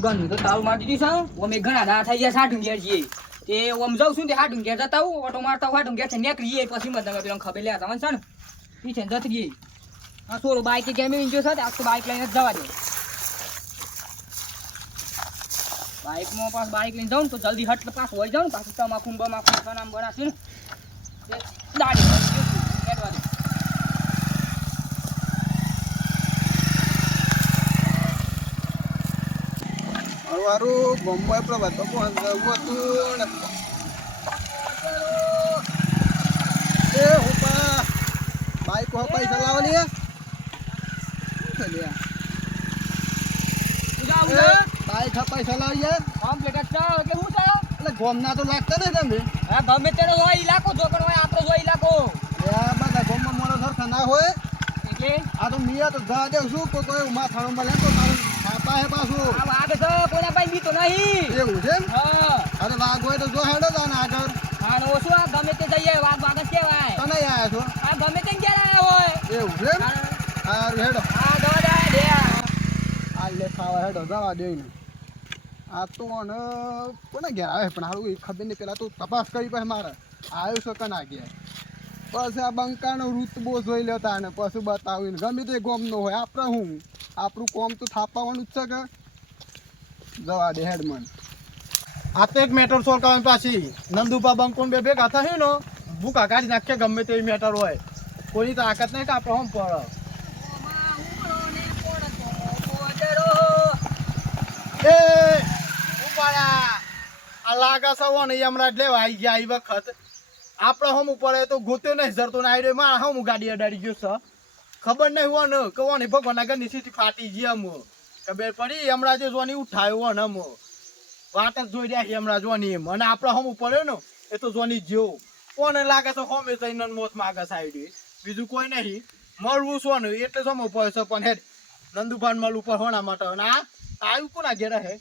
Gun તો તાવ મારી દીધી છે ઓમે ઘણા દા થઈ ગયા 60 ઘેર જઈએ તે ઓમ જાઉં છું તે 60 ઘેર જતા હું ઓટો મારતા 60 ઘેર છે નીકળીએ પછી મત તમે પેલો ખબર લે આવવાનું છે ને પીછે જતી ગઈ આ સોરો બાઈક કે કેમ ઇન્જો છે આ તો બાઈક લઈને જવા દે બાઈક માં પાસ બાઈક લઈને જાઉં તો જલ્દી હટ પાસ હોય જાઉં પાછું તમાકુ બમાકુ નામ બનાશે ને દાડી હેડવા દે વારું બોમ્બે પ્રભાત તો હતું ને એ ઉપા બાઈક હોપાઈ ચલાવવાની બાઈક હપાઈ ચલાવીએ કમ્પ્લીટ છે કે હું છે એટલે ગોમના તો લાગતા ને તમે હા ગમે તેનો હોય ઇલાકો જો પણ હોય આપણો જો ઇલાકો એ બધા ગોમમાં મોડો સરખા ના હોય એટલે આ તો મિયા તો જા દેવ શું કોઈ ઉમા થાણો મળે તો મારું છાપા હે પાછું આ વાગે તો કોઈના પાસે બીતો નહીં એવું છે હા અરે વાઘ હોય તો જો હેડો જાને આગળ હા નો શું આ ગમે તે જઈએ વાગ વાગ જ કહેવાય તને આયા છો આ ગમે તે ક્યારે આવ્યા હોય એવું છે હા હેડો હા દવા દે આ લે ખાવા હેડો જવા દે ને આ તો ને કોને ઘેર આવે પણ હારું ખબર નહીં પેલા તો તપાસ કરી પછી મારે આવ્યો છે કના ઘેર પછી આ બંકાનો રૂતબો જોઈ લેતા ને પછી બતાવીને ગમે તે ગોમનો હોય આપણે હું આપણું કોમ તો થાપાવાનું જ છે કે જવા દે હેડમન આ તો એક મેટર સોલ્વ કરવાની પાછી નંદુપા બંકોન બે ભેગા થશે ને ભૂકા કાઢી નાખે ગમે તેવી મેટર હોય કોઈની તાકાત નહીં કે આપણે હમ પડે એ ઉપાડા આ લાગા સવો ને હમણાં લેવા આવી ગયા એ વખત આપણે હમ ઉપર તો ગોત્યો નહીં જરતો ને આવી રહ્યો મારા હમ ગાડી અડાડી ગયો છે ખબર નહીં હોય ને કે ઓને ભગવાનના ઘરની સીધી ફાટી ગઈ અમ ખબર પડી હમણાં જે જોની ઉઠાયો હોય ને અમ વાત જ જોઈ રહ્યા હમણાં જોની એમ અને આપણે હમ પડ્યો ને એ તો જોની જેવો કોને લાગે તો હમે જઈને મોત માગે સાઈડ બીજું કોઈ નહીં મળવું શું ને એટલે સમો પડે છે પણ હેડ નંદુભાન મળ ઉપર હોના માટે અને આ આવ્યું કોના ઘેર હે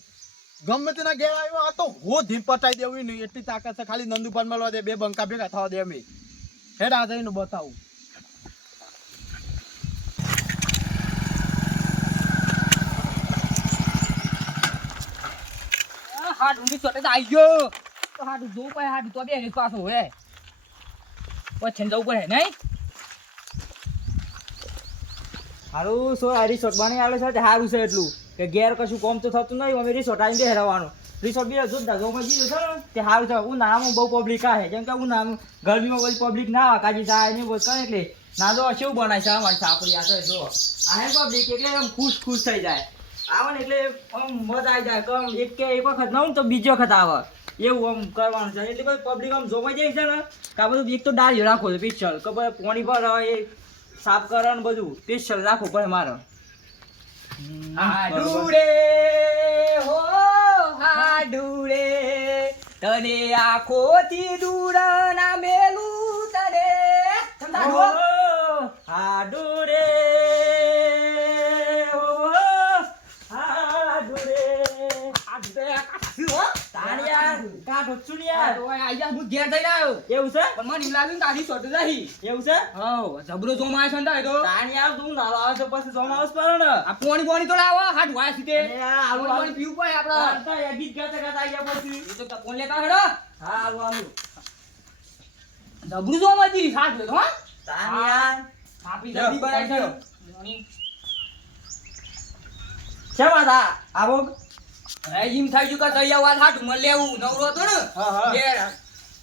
ગમે તેના ઘેર આવ્યો આ તો હો ધીમ પટાઈ દેવું નહીં એટલી તાકાત છે ખાલી નંદુભાન મળવા દે બે બંકા ભેગા થવા દે અમે હેડ આ જઈને બતાવું હાડ ઊંડી સોટે આવી ગયો તો હાડ જો કોઈ હાડ તો બે પાછો હે પછી જવું પડે નહીં હારું સો આ રિસોર્ટ બની આલે છે હારું છે એટલું કે ઘેર કશું કોમ તો થતું નહીં અમે રિસોર્ટ આવીને બેહરાવાનું રિસોર્ટ બી જોતા જો મેં જીધું છે ને તે હારું છે ઉનાળામાં બહુ પબ્લિક આવે જેમ કે ઉનાળામાં ગરમીમાં બધી પબ્લિક ના આવે કાજી જાય ને બસ કરે એટલે ના જો કેવું બનાય છે અમારી સાપડી આ તો જો આ પબ્લિક એટલે આમ ખુશ થઈ જાય આવે ને એટલે આમ મજા આવી જાય કમ એક વખત ના તો બીજી વખત આવે એવું આમ કરવાનું છે એટલે બધી પબ્લિક આમ જોવા જાય છે ને કે આ બધું એક તો ડાળી રાખો છે પિક્ચર કે ભાઈ પોણી પર એ સાફ કરે ને બધું પિક્ચર રાખવું પડે મારે હાડુડે હો હાડુડે તને આંખોથી દૂર ના મેલું તને હાડુડે કાઢો ચુનિયા તો આયા હું ઘેર જઈને આવ્યો એવું છે પણ મને લાગ્યું તારી સોટ જઈ એવું છે હા જબરો જોમ આવે છે ને તો તાણિયા તું નાલો આવે છે પછી જોમ આવસ પર ને આ પોણી તો લાવો હાથ વાય સીતે આલુ પાણી પીવું પડે આપણે તો એ ગીત ગાતા ગાતા આયા પછી એ તો કોણ લેતા હેડો હા આલુ જબરો જોમ આવી હાથ લે હો તાણિયા આપી જલ્દી બનાવી છે મોની છે વાદા આવો એમ થઈ ગયું કે દયા વાત હાટું મને લેવું નવરો હતો ને ઘેર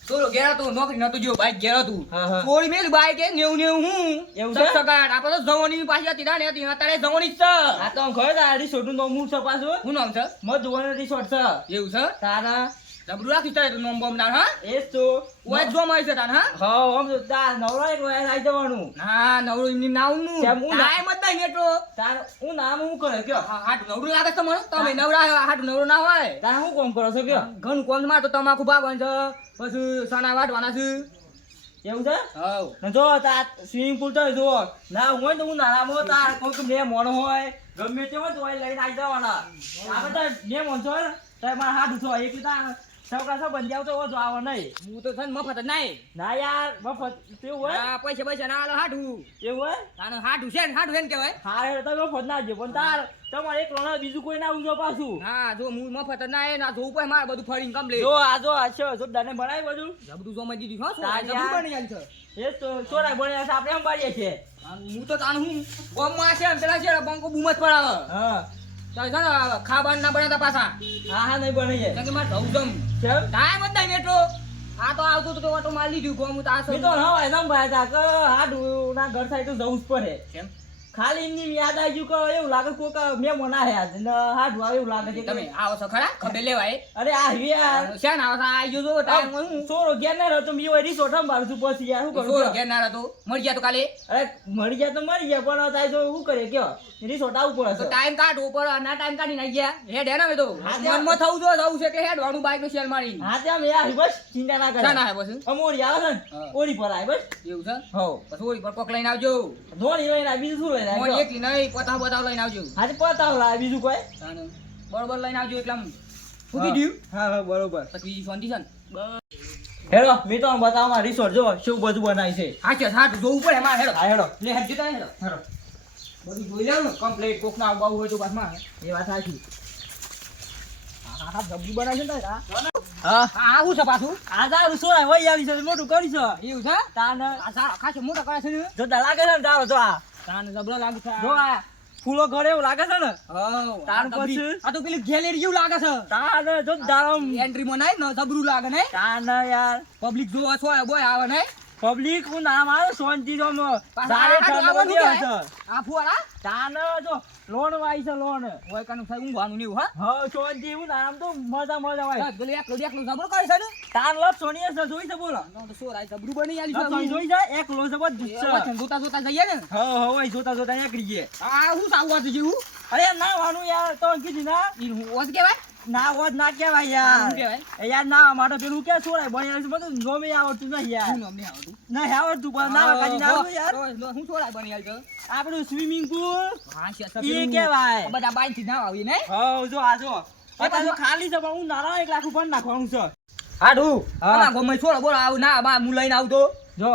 થોડો ઘેર હતો નોકરી નતું જો બાઈક ઘેર હતું થોડી મેલ બાઈક એ નેવું હું એવું સગાટ આપણે તો જવાની પાછી હતી ને હતી અત્યારે જવાની જ છે આ તો ઘર રિસોર્ટ નું નામ છે પાછું શું નામ છે મધુવન રિસોર્ટ છે એવું છે તારા જબરું રાખી છે નોમ બોમ ના હા એ તો ઓય જોમ આવી છે તાન હા આમ તો તા નવરો એક વાર આવી જવાનું ના નવરો એમની નામ નું નાય મત દઈ નેટો તાર હું નામ હું કરે કયો હાટ નવરો લાગે છે મને તમે નવરા હાટ નવરો ના હોય તાર હું કોમ કરો છો કયો ઘણ કોમ માં તો તમાકુ ભાગવાનું છે પછી સણા વાટવાના છે એવું છે હા જો તા સ્વિમિંગ પૂલ તો જો ના હોય તો હું નારામો તાર કોઈ મે મોણ હોય ગમે તે હોય તો લઈને આવી જવાના આ બધા મે મોણ છો તાર માર હાથ ઉઠો એક તા છોકરા સબ બંધ આવતો ઓછો આવો નહીં હું તો છે ને મફત જ નહીં. ના યાર મફત તેવું હોય આ પૈસા ના આલો હાડું. એવું હોય તાનું હાડું છે ને કહેવાય. હા એ તમે મફત ના આપજો પણ તાર તમારે એકલો ના બીજું કોઈ ના આવજો પાછું હા જો હું મફત જ ના એ ના જોવું પડે મારે બધું ફરીને કમ્પ્લીટ. જો આ છે જોરદાર ને બનાવી બધું જબરું જોમાં દીધી હો. તાર જબરું યાર. બની જાય છે. એ તો છોરા બન્યા છે આપણે એમ પાડીએ છીએ હું તો તાનું હું ઓમમાં છે ને પેલા છે ને બંકો બૂમ જ પડાવે. હા તો છે ને ખાવાનું ના બનાવતા પાછા. હા નહીં બની કેમ કે મારે જવું જમ છે ટાઈમ જ નહીં એટલો. આ તો આવતું તો ઓટો મારી લીધું ગોમું તો આ મેં તો હા એમ ભાઈ તા કે હાડું ના ઘર સાઈડ તો જવું જ પડે કેમ ખાલી એમની યાદ આવી ગયું કે એવું લાગે કોક મેં મના હે આજ ને હાડું આવે એવું લાગે છે તમે આવો છો ખરા ખબર લેવાય. અરે આ યાર છે ને આવો આ જો ટાઈમ હું સોરો ઘેર ના રહ્યો તો મેં ઓય રિસોર્ટ સંભાળું છું પછી યાર શું કરું સોરો કયો? ઘેર ના રહેતો મરી ગયા તો કાલે. અરે મરી ગયા તો મરી ગયા પણ તાય તો શું કરે કયો રિસોર્ટ આવવું પડે તો છે ટાઈમ કાઢવો પડે ના ટાઈમ કાઢી નાખી ગયા હેડ હે ને હવે તો હા, મનમાં થવું જો જવું છે એટલે હેડવાનું બાઈક નો સેલ મારી. હા ત્યાં મેં આવી બસ ચિંતા ના કરે શા ના હે પછી અમોરી આવે છે ને હા. ઓરી પર આવે બસ એવું છે હો પછી ઓરી પર કોક લઈને આવજો. ધોણી લઈને આવે બીજું શું લઈને મોય આવે એકલી નહીં પતાવ બતાવ લઈને આવજો. આજે પતાવ લાવે બીજું કોઈ તાને બરોબર લઈને આવજો એકલા ફૂટી દ્યું હા હા બરોબર પછી બીજી શાંતિ છે ને. હેડો મેં તો બતાવો માં રિસોર્ટ જો શું બધું બનાવી છે હા છે હા જોવું પડે મારે હેડો હા હેડો લે હેડ જતા હેડો હેડો બધું જોઈ લેવું ને કમ્પ્લીટ કોક ના આવું હોય તો પાછમાં એ વાત સાચી હા હા જબરી બનાવે છે ને તારા. હા હા આવું છે પાછું આ તારું સોય વહી આવી છે મોટું કરી છે એવું છે તાન આ સારા ખાસો મોટા કરે છે ને જોતા લાગે છે ને તારો જો આ તાને જબરો લાગે છે જો આ ફૂલો ઘરે એવું લાગે છે ને હા તાર પછી? આ તો પેલી ગેલેરી જેવું લાગે છે તાન જો દારમ એન્ટ્રી માં નહીં ને જબરું લાગે નહીં તાન યાર પબ્લિક જોવા છો બોય આવે નહીં પબ્લિક હું નામ આવે સોનજી જો પાછા સારે આ ઠંડ આવવાનું બધી ક્યાં? હશે આ ફુવારા તાન જો લોન વાઈ છે લોન હોય કાનું થાય ઊંઘવાનું નહીં હા હા સોનજી હું નામ તો મજા મજા વાય પેલી એકલો જબરો કરે છે ને તાન લપ સોનિયા છે જોઈ છે બોલો તો સોરાય જબરું બની આલી લપ સોની જોઈ જાય એક લો જબરદસ્ત છે જોતા જોતા જઈએ ને હા હા ભાઈ જોતા જોતા નીકળી ગયે આ હું સાવવા જેવું અરે ના વાનું યાર તો કીધું ના ઈ હું ઓસ કહેવાય ના હોત ના કેવાય શું યાર કહેવાય એ યાર ના માટે પેલું ક્યાં છોડાય બન્યા છે બધું નોમે આવડતું નહીં યાર શું નામ નહીં આવડતું ના આવડતું પણ ના કાજી ના આવડતું યાર હું સોરાય બની આલજો આપણું સ્વિમિંગ પુલ હા છે ઈ કેવાય બધા બાઈ થી ના આવી ને હા જો આ જો આ પાછું ખાલી છે પણ હું નાના 1 લાખ રૂપિયા નાખવાનું છે હાડું હા. હા ગમે છોડો બોલો આવું ના બા હું લઈને આવતો જો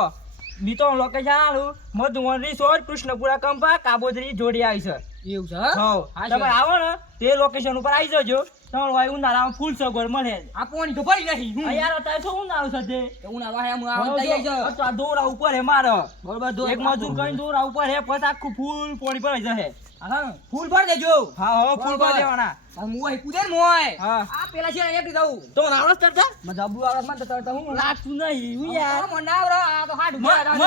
નીતો લોકેશન આલું મધુવન રિસોર્ટ કૃષ્ણપુરા કંપા કાબોદરી જોડી આવી છે એવું છે હા હા, તમે sure. આવો ને તે લોકેશન ઉપર આવી જજો તમારું ભાઈ ઉનાળામાં ફૂલ સગવડ મળે આ પોણી તો પડી નહીં હું આ યાર અત્યારે શું ઉનાળો છે તે ઉના વાહે હું આવું તૈયાર છે અત્યારે દોરા ઉપર હે મારો બરોબર દો એક મજૂર કરીને દોરા ઉપર હે પછી આખું ફૂલ પોણી ભરાઈ જશે હા ફૂલ ભર દેજો હા હા ફૂલ ભરી દેવાના હું ઓય કુદે ને મોય હા. આ પેલા છે ને એકલી જાઉં તો આવડસ કરતા મને જબુ આવડત માં તો તરતા હું લાગતું નહીં હું યાર મને ના આવડે આ તો હાડું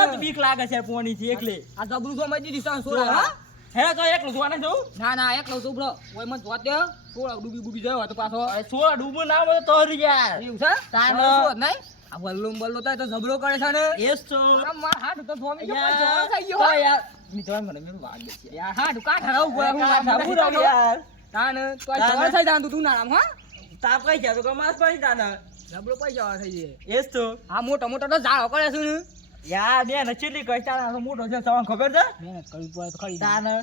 મત બીક લાગે છે પોણી થી એકલી આ જબરું જો મત દીધી સં સોરા હા હે તો એકલું જોવાને જવું ના ના એકલો તો બ્રો ઓય મત જોત દે સોરા ડૂબી ડૂબી જાય તો પાછો અરે સોળા ડૂબો ના હોય તો હરી યાર એવું છે તાન. તાન નહીં આ બલ્લો બલ્લો તો જબરો કરે છે ને એસ તો આ માર હાડું તો ધોમી ગયો યાર જવા થઈ ગયો તો હો. યાર મિત્રો મને મેરું વાગે છે યાર હાડું કાઠા રહું ગયો હું યાર કાઠા પૂરા પૂરા યાર તાન તો તાન. જવા થઈ જાન તું ના હા તાપ કઈ છે તો કમાસ પડી તાને જબરો પઈ જવા થઈ જાય એસ તો આ મોટો મોટો તો ઝાડો કરે છે ને યાર બેન ચીલી કઈ તારા મોટો છે તમને ખબર છે મહેનત કરવી પડે તો ખરી તાને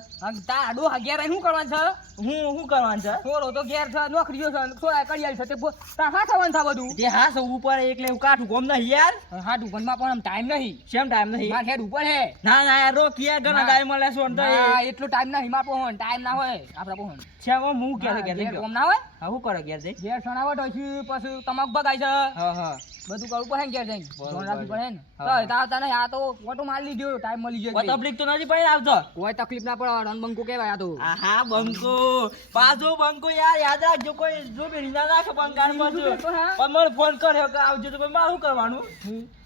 તા ડોહા ઘેર આઈને શું કરવાનું છે હું કરવાનું છે છોરો તો ઘેર છે નોકરીઓ છે છોરા કરી આલી છે તે તા હાથવાનું છે બધું તે હા સૌ ઉપર એકલે હું કાઠું ગમ નહીં યાર હાડું ભણવા પણ આમ ટાઈમ નહીં સેમ ટાઈમ નહીં માર હેડ ઉપર હે ના ના યાર રોક યાર ઘણા ના. ટાઈમ મળે સોન તો ના એટલો ટાઈમ નહીં માર પહોંચ ટાઈમ ના હોય આપડા પહોંચ છે હું ક્યારે ઘેર ઘેર જઈ કોમ ના હોય હા હું કરે ઘેર જઈ ઘેર સણાવટ હોય છે પછી તમાક બગાય છે હા હા બધું કરવું પડે ને ઘેર જઈને બરોબર. ધ્યાન રાખવું પડે ને હા. તો તાર તને આ તો ઓટો મારી લીધો ટાઈમ મળી કોઈ ગયો તકલીફ તો નથી પડી આવતો કોઈ તકલીફ ના પડે રણબંકો કહેવાય આ તો આહા બંકો પાછો બંકો યાર યાદ રાખજો કોઈ જો બેરી ના રાખે બંકાણ બીજું પાછું તો હા. પણ મને ફોન કર્યો કે આવજો તો પછી મારું કરવાનું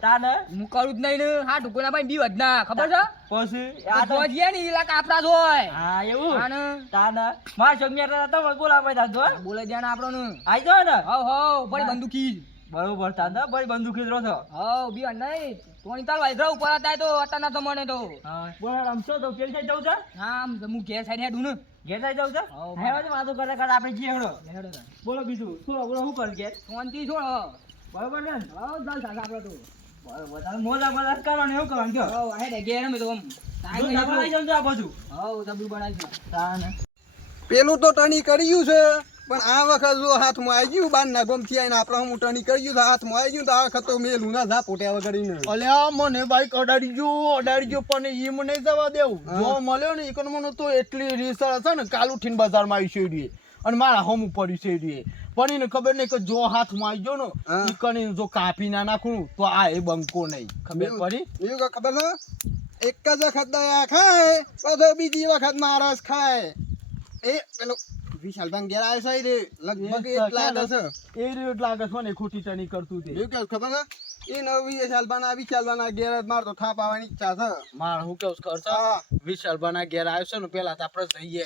તાને હું કરું જ નહીં ને હા ઢુકોના ભાઈ બીવ જ ના ખબર છે પછી આ આ તો તો જીએ ને ઇલાકા આપડા જ હોય હા એવું આને તાને માર સગમિયા તમે બોલાવા જાજો બોલે ધ્યાન આપણો ને આઈ જાવ ને હવ હવ બડી બંદૂકી બરોબર તાને બડી બંદૂક જ રહો છો હવ બીવ નહીં તોણી તાલ વાઈધરા ઉપર હતા તો અટાના જમાને તો હા બોલ રમશો તો પેલ થઈ જાવ છે આમ હું ઘેર સાઈડ હેડું ને ઘેર થઈ જાવ છે હા, હે વાતો વાતો કરે કરે આપણે જી હેડો હેડો તાન. બોલો બીજું શું બોલો શું કર ઘેર શાંતિ છોડ બરોબર ને હવ ચાલ ચાલ આપણે તો બરોબર તારે મોજા મોજા કરવાનું એવું કરવાનું કયો હવ હેડે ઘેર અમે તો આમ ટાઈમ જો નહીં જબરાઈ એટલો. જજો આ બધું હવ જબરું બનાવી છે તાને પેલું તો ટણી કર્યું છે પણ આ વખત જો હાથમાં આવી ગયું બાર ના ગમથી આવીને આપણે હું ટણી કરી ગયું તો હાથમાં આવી ગયું તો આ વખત તો મેલું ના જા પોટ્યા વગર અલ્યા મને બાઈક અડાડી ગયો પણ ઈ મને નહીં જવા દેવું જો મળ્યો ને ઈકન મને તો એટલી રીસળ છે ને કાલ ઉઠીને બજારમાં આવી શેડીએ અને મારા હોમ ઉપર શેડીએ પણ એને ખબર નહીં કે જો હાથમાં આવી ગયો ને ઈકન જો કાપી ના નાખું તો આ એ બંકો નહીં ખબર પડી એવું ખબર છે એક જ વખત દયા ખાય પછી બીજી વખત મારસ ખાય એ પેલો વિશાલ ભાઈ ઘેર આવ્યો છે રે લગભગ એ લાગે છે એ રેટ લાગે છે મને ખોટી ટણી કરતું તે એવું કેવું ખબર છે એ નવી વિશાલભાના ઘેર જ મારતો થાપ આવવાની ઈચ્છા છે માર હું કેવું ખર્ચ વિશાલભાના ઘેર આવ્યો છે ને પેલા તો આપણે જઈએ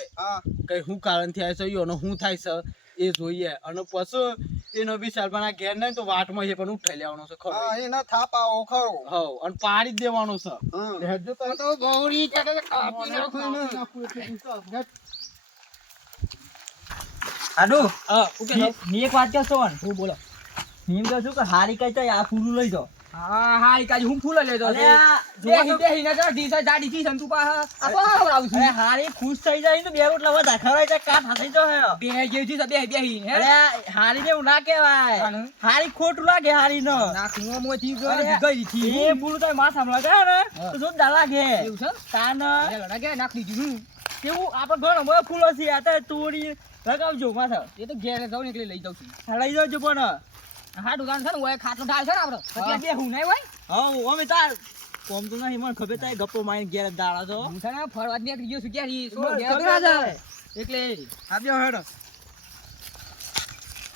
કઈ શું કારણથી આવ્યો છે અને શું થાય છે એ જોઈએ અને પછી એનો વિશાલભાના ઘેર નહીં તો વાટમાં છે પણ ઉઠાઈ લેવાનો છે ખરો એના થાપ આવો ખરો હવ અને પાડી જ દેવાનો છે હેડજો તો ગૌરી આડુ ની એક વાત કરશો ને હું બોલો નીમ કહું છું કે હારી કઈ તો આ ફૂલું લઈ જાઓ હા હારી કાજી હું ફૂલ લેતો બેહી ને તો ડીસા જાડી થી સંતુ પા આ તો આવરાવું છું અરે હારી ખુશ થઈ જાય તો બે રોટલા વધારે ખવાય તો કાટ થઈ જાય બે જેવી થી બેહી હે અરે હારી ને એવું ના કહેવાય હારી ખોટું લાગે હારી નો નાક મોથી ગઈ થી એ બોલું તો માથા લાગે ને તો જોરદાર લાગે એવું છે તાન લાગે નાક દીધું કેવું આપણે ઘણો બધો ફૂલો છે આ તો તોડી લગાવજો માથા એ તો ઘેર જાઉં ને એટલે લઈ જાઉં છું લઈ જાવજો પણ હા દુકાન છે ને ઓય ખાટલો ઢાલ છે ને આપણે પછી બેહું નહીં હોય હા અમે તાર કોમ તો નહીં મને ખબર થાય ગપ્પો મારી ઘેર દાડા તો હું છે ને ફરવા નીકળી ગયો છું ક્યાં એટલે આપ્યો હેડો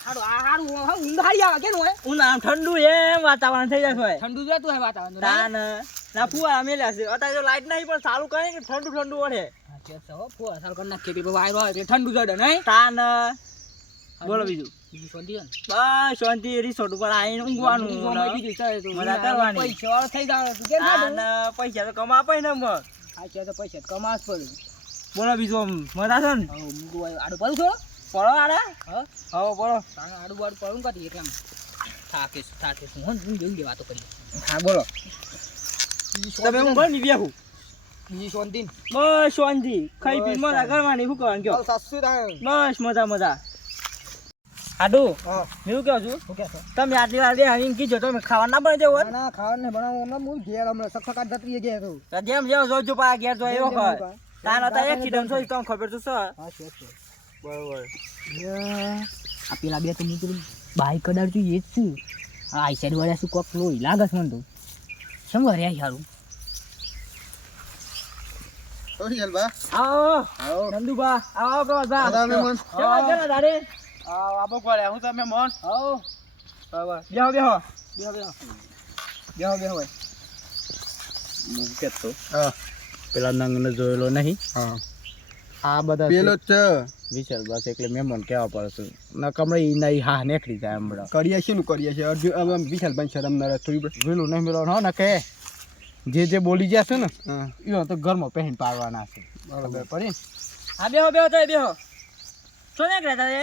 હારું આ હારું હા ઊંઘાડી આવે કેનું હોય ઉનાળા ઠંડુ એમ વાતાવરણ થઈ જાય હોય ઠંડુ જતું હોય વાતાવરણ તાન ના ફુવા મેલ્યા છે અત્યારે તો લાઈટ નહીં પણ ચાલુ કરે કે ઠંડુ ઠંડુ વળે ફુવા સાલ કર નાખે પેલો વાયરો આવે એટલે ઠંડુ જડે નહીં તાન બોલો બીજું શાંતિ છે બસ શાંતિ રિસોર્ટ ઉપર આવીને ઊંઘવાનું મજા કરવાની પૈસા થઈ જાય પૈસા તો કમાપે ને મગ આ તો પૈસા કમાસ પડે બોલો બીજું આમ મજા છે ને આડું પડું છો પડો આડે હા પડો આડું બાડું પડું કાઢી એટલે થાકે હું જેવી વાતો કરી હા બોલો તમે હું ઘર ની બેહું બીજી શાંતિ બસ શાંતિ ખાઈ પી મજા કરવાની શું કરવાનું કયો સાસુ બસ મજા આડુ એવું કહું છું તમે આટલી વાર બે આવીને કીધો તમે ખાવા ના બને જવું ના ખાવાનું બનાવો હમણાં હું ઘેર હમણાં સખસકાટ જતી ઘેર છું જેમ જેમ જોજો પા ઘેર જો એવો કર તારા હતા એક્સિડન્ટ થઈ તમને ખબર તો છે બરોબર આ પેલા બે તો હું બાઈક કડાડતું એ જ છું આ આઈ સાઈડ વાળા શું કોક લોહી લાગે છે મને તો શું કરે સારું તો વિશાલભા આવો નંદુબા આવો પ્રવાસભા કેવા દાડે આબો કોલે હું તમે મોન આવો બરાબર બેહો હું કેતો પેલા નંગને જોયેલો નહીં આ બધા પેલો જ વિચાર બસ એટલે મહેમાન કેવા પડે છે ન કમળે ઈ નહીં હા નીકળી જાય હમણાં કરીએ છીએ નું કરીએ છીએ વિશાલભાઈ શરમ ના થોડી વેલું નહીં મેળવવાનું હો ને કે જે બોલી જશે ને એ તો ઘરમાં પહેન પાડવાના છે બરાબર પડી હા બેહો તો બેહો શું નીકળ્યા તારે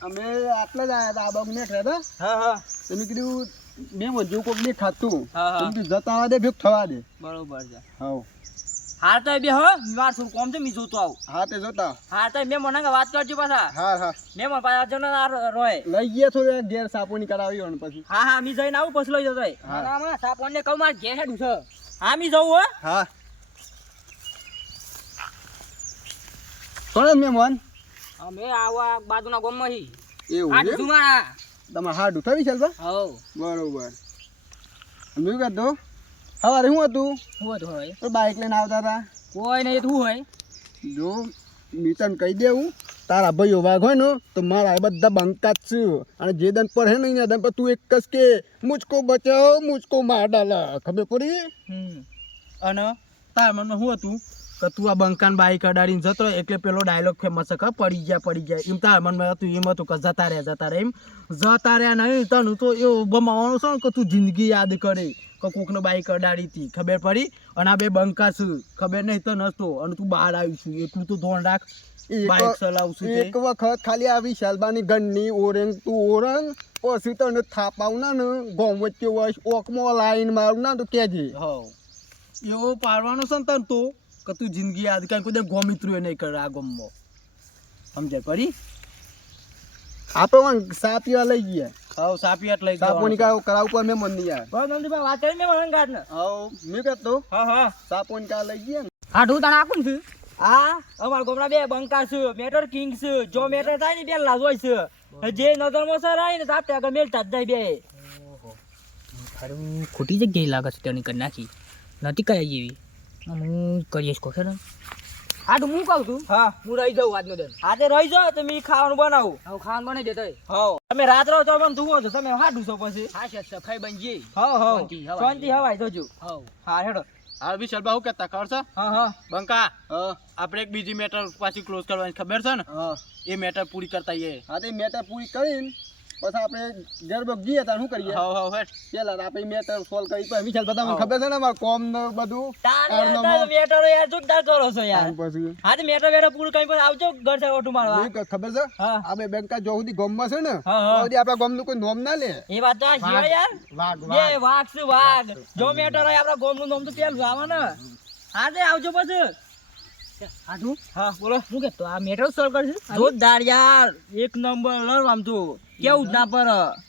અમે આટલા જ આવ્યા હતા આ બાગ નીકળ્યા હતા હા એમ કીધું બે જેવું કોઈક દેખાતું હા. જતા આવે દે ભેગ થવા દે બરોબર છે હા હાર તો બેહો વાર થોડું કોમ છે મી જોતો આવું હા તે જોતા હાર તો મેં મને વાત કરજો પાછા હા મેં મને પાછા જો ના રોય લઈ ગયા થોડું ઘેર સાપોની કરાવી ને પછી હા મી જઈને આવું પછી લઈ જતો ના સાપોને કહું માર ઘેર હેડું છે હા મી જવું હો હા કોણ મહેમાન અમે આવા બાજુના ગામમાં હી એવું આ છે જુમારા તમારે હાડું થવી ચાલ હવ બરોબર મેં કહેતો સવારે શું હતું શું હતું હોય તો બાઇક લઈને આવતા હતા કોઈ નહીં શું હોય જો મિતન કહી દેવું તારા ભાઈઓ વાઘ હોય ને તો મારા બધા બંકા જ છે અને જે દન પર હે ને એના દન પર તું એક જ કે મુझको બચાવો મુझको માર ડાલા ખબર પડી અને તાર મનમાં શું હતું કે તું આ બંકાન બાઈક અડાડીને જતો એટલે પેલો ડાયલોગ ફેમસ છે કે પડી જાય એમ તાર મનમાં હતું એમ હતું કે જતા રહ્યા એમ જતા રહ્યા નહીં તને તો એવું બમાવાનું છે ને કે તું જિંદગી યાદ કરે કે કોકને બાઈક અડાડી હતી ખબર પડી અને આ બે બંકા છે ખબર નહીં તો નતો અને તું બહાર આવીશું એટલું તો ધોન રાખ બાઈક ચલાવશું એક વખત ખાલી આ વિશાલબાની ગણની ઓરંગ તું ઓરંગ પછી તને થાપાવ ના ને ગોમ વચ્ચે હોય ઓકમાં લાઈન મારું ના તો કેજે એવો પાડવાનો છે ને તને તો કે તું જિંદગી યાદ કારણ કોઈ ગોમિત્રું નહીં કરે આ ગમમાં સમજાય પડી આપણે સા પીવા લઈ ગયા હવ સાપિયાટ લઈ સાપોની કા કરાવ પર મેં મન નહીં યાર બસ નંદુભાઈ વાત કરીને મને ગાડ ને હવ મેં કહેતો હા સાપોની કા લઈ ગયા હાડું તને આપું છું આ અમાર ગોમડા બે બંકા છે મેટર કિંગ છે જો મેટર થાય ને બે લાજોય છે જે નજરમાં સર આવી ને તાપતે આગળ મેલતા જ જાય બે હારું ખોટી જગ્યાએ લાગે છે તેની કરી નાખી નથી કરાઈ એવી હું કરીએ કહો ને હાડું હું કહું છું હા હું રહી જાઉં આજનો દિન આજે રહી જાઓ તો મેં ખાવાનું બનાવું હવે ખાવાનું બનાવી દેતો હા તમે રાત રહો તો મને ધુવો છો તમે હાડું છો પછી હા છે સફાઈ બનજી હા શાંતિ હવાય. શાંતિ હવાય જોજો હવ હા હેડો હા વિશાલ બા હું કહેતા ખબર છે હા બંકા હા આપણે એક બીજી મેટર પાછી ક્લોઝ કરવાની ખબર છે ને હા એ મેટર પૂરી કરતા આવીએ હા તે મેટર પૂરી કરીને પછી આપણે ઘર બગ જઈએ તાર શું કરીએ હવ હેડ પેલા આપણે મેટર સોલ્વ કરી પછી વિશાલ બધા મને ખબર છે ને મારે કોમ ને બધું તારે મેટર યાર જોરદાર કરો છો યાર પછી હા તો મેટર પૂરું કરી પછી આવજો ઘર છે ઓટું મારવા મેં ખબર છે હા. આપણે બેંકા જો સુધી ગામમાં છે ને હા, હા. તો સુધી આપણા ગામનું કોઈ નોમ ના લે એ વાત તો આ છે યાર વાઘ બે વાઘ છે વાઘ જો મેટર હોય આપણા ગોમનું નામ તો પેલું આવે ને હા તે આવજો પછી હાડું હા બોલો હું કહેતો આ મેટર સોલ્વ કરશે જોરદાર યાર એક નંબર લડવા આમ તો કેવું જ ના પર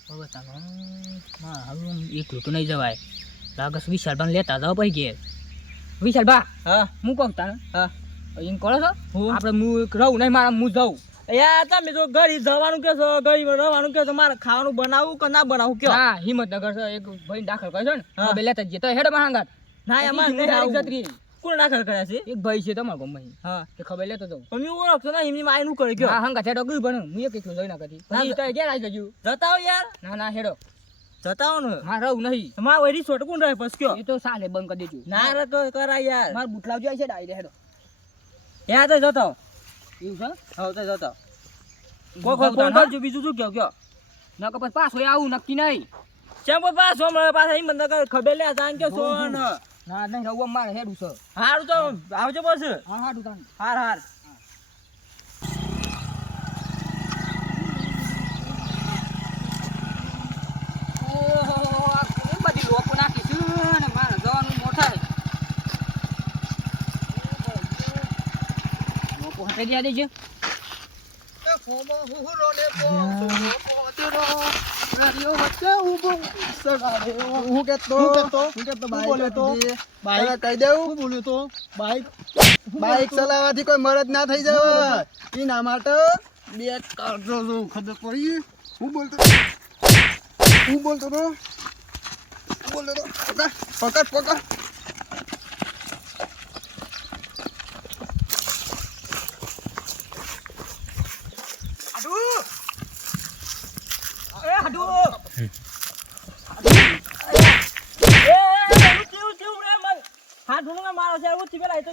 હવે તાનો હવે એકલું તો નહીં જવાય લાગે છે વિશાલભાઈ લેતા જાવ પછી ઘેર વિશાલભા હા હું કહું તાને હા એમ કરો છો હું? આપણે હું રહું નહીં મારા હું જાઉં યાર તમે તો ઘડી જવાનું કે છો ઘડી રહેવાનું કે છો મારે ખાવાનું બનાવવું કે ના બનાવવું કયો હા હિંમતનગર છે એક ભાઈ દાખલ કર્યો છે ને હા. હવે લેતા જ જઈએ તો હેડો માહાંગાત ના એમાં નહીં આવું. કોણ દાખલ કર્યા છે એક ભાઈ છે તમારા ગામમાં હા તે ખબર લેતો જાઉં તમે ઓળખતો ને એમની માય નું કરે કયો હા હંગા હેડો ગયું પણ હું એક એકલું જોઈ ના કરી ના, પછી તો ઘેર આવી જજો જતા આવો યાર ના ના હેડો જતા આવો ને હા રહું નહીં તમારા વળી છોટ કોણ રહે પછી કયો એ તો સાલે બંધ કરી દેજો ના રે કરાય યાર મારા બુટલાવ જોઈ છે ડાયરે હેડો યાર તો જતા એવું છે આવો તો જતા કોઈ કોઈ કોઈ કોણ બીજું શું કયો નકર પછી પાછો આવું નક્કી નહીં ચેમ કોઈ પાસ હમણાં પાછા એમ બંધ ખબર લે જાણ કે સોન ના નહીં રહું મારે હેડું છે હારું તો આવજો પછી હા હાડું તાન હાર હાર ઓહો આ કેમ બધી લોકો નાખી છે ને મારે જવાનું મોઠાય લોકો હટે ગયા દેજો હું કહેતો બાઈક કહી દેવું બોલ્યો તો બાઈક ચલાવવાથી કોઈ મરદ ના થઈ જાય એના માટે બે કરજો છું ખબર પડી હું બોલતો તો પકડ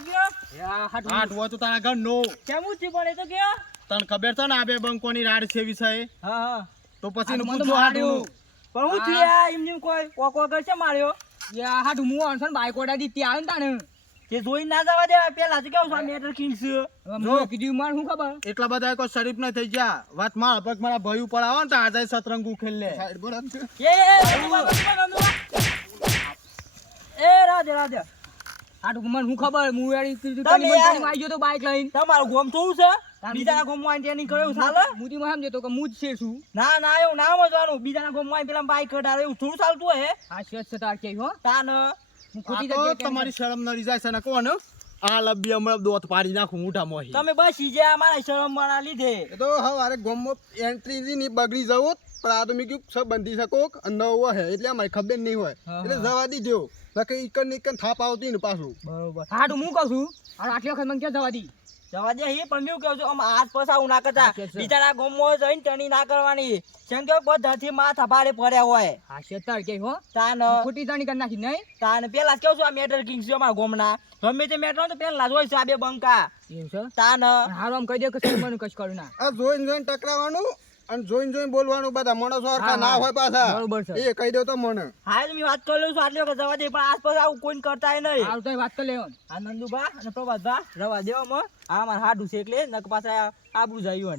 આઠ હોય તો તારા ઘર નો તને ખબર છે ને આ બે બંકોની રાડ છે વિષય તો પછી નું પૂછો હાડું યા હાડું હું આનસન બાઈક ઓડાડી ત્યાં આવે ને તાણે જોઈ ના જવા દેવા પેલા તો કેવું છે મેટર કિંગ છે હવે મેં કીધું માર શું ખબર એટલા બધા કોઈ શરીફ ન થઈ ગયા વાત મારા પગ મારા ભાઈ ઉપર આવે ને તો આજે સતરંગુ ખેલ લે એ રાધે રાધે હાડું મને શું ખબર હું એડી કીધું તમે તને યાર. મને આવી ગયો તો બાઈક લઈને તમારું ગોમ થોડું છે બીજાના ગોમમાં આવીને ટ્રેનિંગ કર્યું ચાલે મુદી માં સમજે તો કે હું જ છે શું ના ના એવું ના મજવાનું બીજાના ગોમમાં આવીને પેલા બાઈક કઢાવે એવું થોડું ચાલતું હે આ છે તાર કે હો તાન હું ખોટી આ તો જગ્યાએ તમારી શરમ નરી જાય છે ને કોણ આ લબ્બી હમણાં દોત પાડી નાખું મોઢા મોહી તમે બસી ગયા મારા શરમ મારા લીધે એ તો હવે ગામમાં એન્ટ્રી ની બગડી જવું પણ આ તો મેં કીધું સબ બંધી શકો અને નવો હે એટલે અમારી ખબર નહીં હોય એટલે જવા દીધો નકે ઈકન ને ઈકન થાપ આવતી ને પાછું બરોબર હાડું હું કહું છું અને આટલી વખત મને ક્યાં જવા દી જવા દે હી પણ મેં કહું છું આમ હાથ પસાવું ના કરતા હા, કે છે. બીજાના ગોમમાં જઈને ટણી ના કરવાની જેમ કે બધાથી માથા ભારે પડ્યા હોય આ છે તાર કે હો તાન ખોટી જાણી કરી નાખી નહીં તાન પેલા કેવું છું આ મેટર કિંગ છે અમારા ગોમના ગમે તે મેટર તો પેલા જ હોય છે આ બે બંકા એવું છે તાન હારું આમ કહી દે કે સર મને કશ કરું ના આ જોઈને ટકરાવાનું અને જોઈને બોલવાનું બધા માણસો હરખા હા, ના હા. હોય પાછા બરોબર છે. એ કહી દો તો મને હા તો મેં વાત કરી લઉં છું આટલી વખત જવા દે પણ આસપાસ આવું કોઈ કરતા નહીં હારું તો વાત કરી લેવાનું આ નંદુભા અને પ્રભાતભા રવા દેવામાં આ મારા હાડું છે એટલે નક પાછા આબરું જાય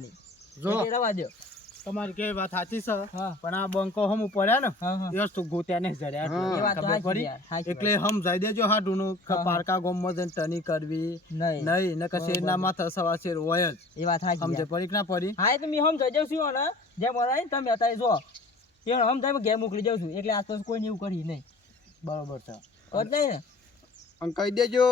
જો એટલે રવા દો તમારી કેવી વાત સાચી છે હા. પણ આ બંકો હમ પડ્યા ને હા, હા. એ વસ્તુ ગોત્યા ને જડ્યા હા. એ વાત તો ખબર સાચી પડી યાર, સાચી એટલે સમજાઈ દેજો હાડું નું હા, હા. પારકા ગામમાં જઈને ટની કરવી નહીં. નહીં ને કશે બરોબર. એના માથે સવા શેર હોય જ એ વાત સાચી સમજે યાર. પડી કે ના પડી હા એ તો મેં સમજાઈ દઉં છું અને જેમ બોલાય ને તમે અત્યારે જો એ સમજાય ઘેર મોકલી દઉં છું એટલે આસપાસ કોઈ એવું કરી નહીં બરોબર છે જ નહીં ને અને કહી દેજો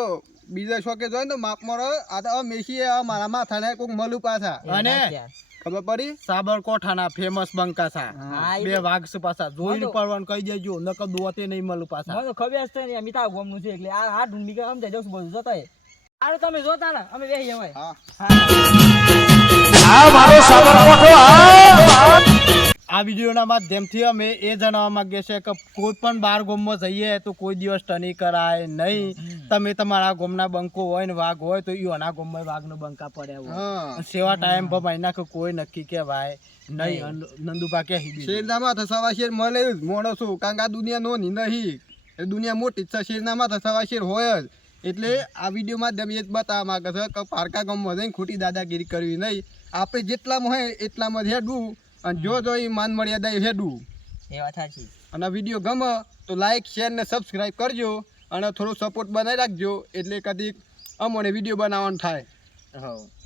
બીજા શોકે જોઈ ને તો માપમાં રહો. આ તો આ મેસી આ મારા માથાને કોઈક મળું પાછા એ વાત અને યાર. ખબર પડી સાબરકોઠાના ફેમસ બંકા છે હા, એ બે તો- વાઘ છે પાછા જોઈને તો- પડવાનું કહી દેજો નકર દોતે નહીં મળું પાછા મને તો ખબર જ નહીં અમિતા ગોમનું છે એટલે આ ઢૂંઢી કે સમજાઈ દઉં છું બધું જોતા એ આરે તમે જોતા ને અમે બેસી જવાય હા આ વિડીયોના માધ્યમથી અમે એ જણાવવા માંગીએ છીએ કે કોઈ પણ બાર ગામમાં જઈએ તો કોઈ દિવસ ટની કરાય નહીં તમે તમારા ગામના બંકો હોય ને વાઘ હોય તો ઈઓના ગામમાં વાઘનો બંકા પડ્યા હોય હા સેવા ટાઈમ પર મહિના કે કોઈ નક્કી કે ભાઈ નહીં નંદુબા કે હિડી શેરના માથે સવા શેર મળે જ માણસો કારણ કે આ દુનિયા નોની નહીં એ દુનિયા મોટી જ છે શેરના માથે સવા શેર હોય જ એટલે આ વિડીયો માધ્યમ એ જ બતાવવા માંગે છે કે પારકા ગામમાં જઈને ખોટી દાદાગીરી કરવી નહીં આપણે જેટલામાં હોય એટલામાં જ હેડવું અને જો એ માન મર્યાદા હેડવું એ વાત સાચી અને વિડીયો ગમે તો લાઈક શેર ને સબસ્ક્રાઈબ કરજો અને થોડો સપોર્ટ બનાવી રાખજો એટલે કદી અમને વિડીયો બનાવવાનું થાય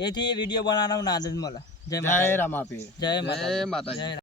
એથી વિડીયો બનાવવાનો આનંદ મળે જય જય માતા રામાપીર જય માતા જય માતાજી. જય